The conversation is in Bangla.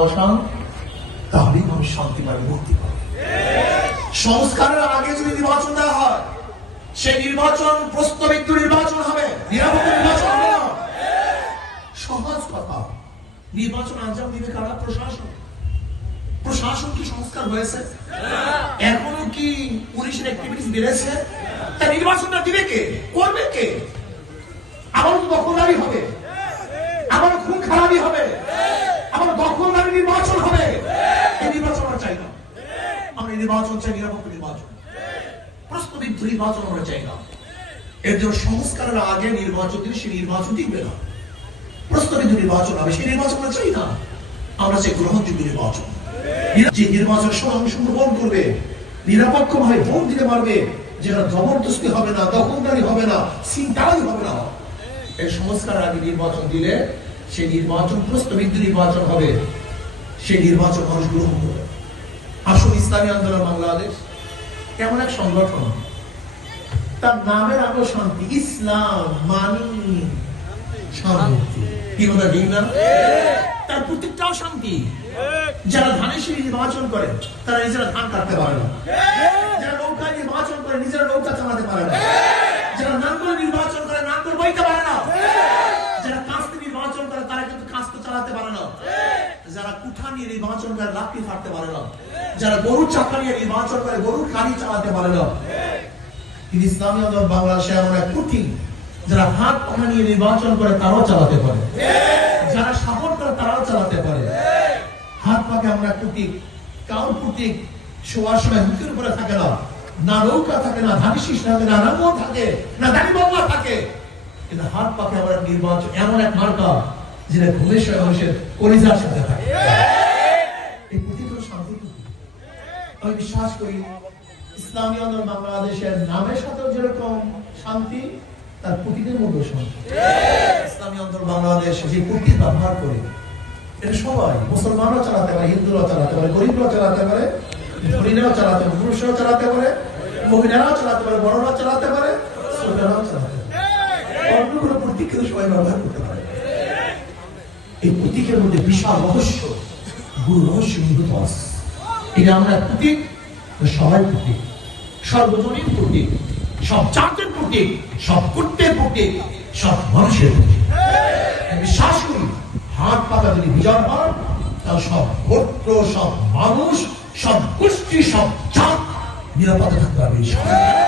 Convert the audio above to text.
বসান তাহলেই মানুষ শান্তি পাবে, মুক্তি পাবে। সংস্কারের আগে যদি নির্বাচন দেওয়া হয়, সেই নির্বাচন, প্রস্তাবিত নির্বাচন হবে নির্বাচন হবে না। সহজ কথা। নির্বাচন আঞ্জাম দিবে কারা? প্রশাসন। প্রশাসন কি সংস্কার হয়েছে? এখনও কি পুলিশের অ্যাক্টিভিটিস বেড়েছে? তা নির্বাচনটা দিবে কে? করবে কে? আবার তো দখলদারি হবে আবার খুন খারাপই হবে আবার দখলদারি নির্বাচন হবে এই নির্বাচন আমরা চাই না আমরা এই নির্বাচন চাই নিরাপদ নির্বাচন। প্রস্তাবিত নির্বাচন আমরা চাই না। এর জন্য সংস্কারের আগে নির্বাচন দিলে সেই নির্বাচন টিকবে না। প্রস্তাবিত নির্বাচন হবে, সেই নির্বাচন আমরা চাই না। আমরা চাই গ্রহণযোগ্য নির্বাচন। যে নির্বাচন অংশগ্রহণ করবে, নিরপেক্ষ ভাবে ভোট দিতে পারবে যেটা জবরদস্তি হবে না, দখলদারি হবে না চিন্তাই হবে না। এই সংস্কার আগে নির্বাচন দিলে সেই নির্বাচন প্রস্তাবিত নির্বাচন হবে, সেই নির্বাচন মানুষ গ্রহণ করবে। ইসলামী আন্দোলন বাংলাদেশ, এমন এক সংগঠন। তার নামের আগে শান্তি ইসলাম মানি তার শান্তি। যারা ধানের সিঁড়ি নির্বাচন করে, তারা নিজেরা ধান কাটতে পারে না যারা নৌকা নির্বাচন করে নিজেরা নৌকা চালাতে পারে না যারা নাঙ্গল নির্বাচন করে নাঙ্গল বইতে পারে না যারা কাস্তে নির্বাচন করে তারা কিন্তু কাস্তে চালাতে পারে না যারা কুঠা নিয়ে নির্বাচন করে লাঠি ফাটতে পারে না। যারা গরুর চাকা নিয়ে নির্বাচন করে, গরুর গাড়ি চালাতে পারে না। কিন্তু ইসলামী আন্দোলন বাংলাদেশে এমন এক কঠিন, যারা হাত পাখা নিয়ে নির্বাচন করে, তারাও চালাতে পারে। যারা সাপোর্ট করে, তারাও চালাতে পারে। হাত পাকে আমরা প্রতীক, কাউর প্রতীক শোয়ার সময় মুখের উপরে থাকে না না নৌকা থাকে, না ধানি শীষ থাকে, না রাঙ্গ থাকে, না দাড়ি বাংলা থাকে। কিন্তু হাত পাকে আমরা নির্বাচন, এমন এক মার্কা যেটা ঘুমের মানুষের কলিজার সাথে থাকে। এই প্রতীক শান্তি আমি বিশ্বাস করি, ইসলামী আন্দোলন বাংলাদেশের নামের সাথে যেরকম শান্তি, তার প্রতীকের মধ্যে শান্তি। ইসলামী আন্দোলন বাংলাদেশ যে প্রতীক ব্যবহার করে, এটা সবাই, মুসলমানরাও চালাতে পারে, হিন্দুরাও চালাতে পারে, গরিবরাও চালাতে পারে, ধনীরাও চালাতে পারে, পুরুষরাও চালাতে পারে, মহিলারাও চালাতে পারে, বড়রাও চালাতে পারে ছোটরাও চালাতে পারে। অন্য কোনো প্রতীক কিন্তু সবাই ব্যবহার করতে পারে। এই প্রতীকের মধ্যে বিশাল রহস্য, গুরু রহস্য নিহিত আছে। এটা আমরা প্রতীক সবাই প্রতীক? সর্বজনীন প্রতীক, সব জাতের প্রতীক, সব কুট্টের প্রতীক, সব মানুষের প্রতীক। বিশ্বাস করি হাত পাতা যদি বিজয় পান তাহলে সব গোত্র, সব মানুষ, সব গোষ্ঠী, সব জাত নিরাপদে থাকতে ইনশাআল্লাহ।